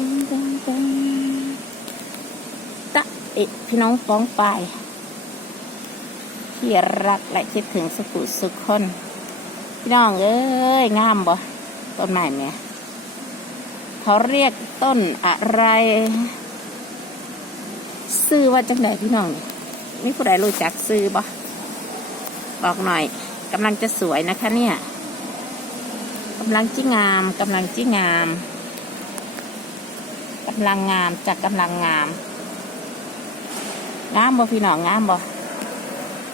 ตังตังตังตะเอพี่น้องฟ้องไปที่รักและคิดถึงสุขุสุขคน พี่น้องเอ้ย งามบ่ต้นไม้แม่ยเขาเรียกต้นอะไร ซื้อว่าจังไดพี่น้องนี่มีผู้ใดรู้จักซื้อบ่บอกหน่อยกำลังจะสวยนะคะเนี่ยกำลังจี้งามกำลังจี้งาม กำลังงามจากกำลังงามงามบ่พี่น้องงามบ่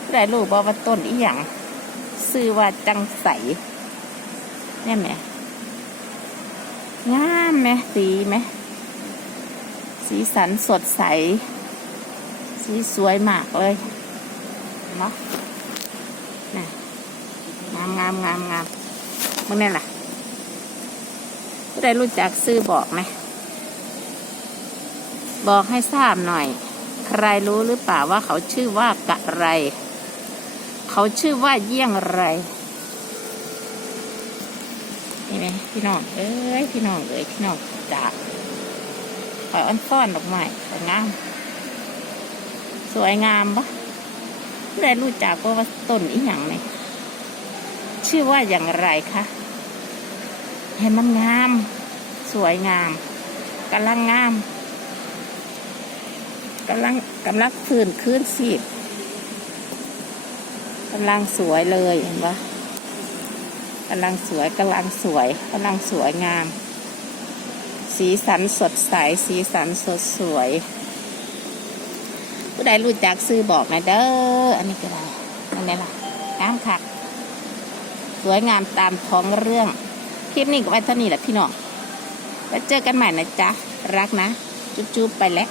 ผู้รู้บ่ว่าต้นอีหยังซื้อว่าจังใสเนี่ยแหม่งามไหมสีไหมสีสันสดใส สีสวยมากเลยเนาะงามงามงามงามมึงนี่ล่ะผู้รู้จักซื้อบอกไหม บอกให้ทราบหน่อย ใครรู้หรือเปล่าว่าเขาชื่อว่ากะไร เขาชื่อว่าเยี่ยงไรนี่ไหมพี่น้องเอ้ยพี่น้องเอ้ยพี่น้องจ๋าปล่อยอ้อนฟ้อนดอกไม้สวยงาม สวยงามปะผู้ใดรู้จักว่าต้นอีหยังเนี่ยชื่อว่าอย่างไรคะเห็นมันงาม สวยงามกำลังงาม กำลังกำลังคืนคืนสีบกำลังสวยเลยเห็นปะกำลังสวยกำลังสวยกำลังสวยงาม สีสันสดใส สีสันสดสวย ผู้ใดรู้จักซื้อบอกหนะเด้ออันนี้ก็ได้อันนี้ล่ะงามคักสวยงามตามท้องเรื่อง คลิปนี้ก็ไว้เท่านี้แหละพี่น้องไว้เจอกันใหม่นะจ๊ะ รักนะ จุ๊บๆไปแล้ว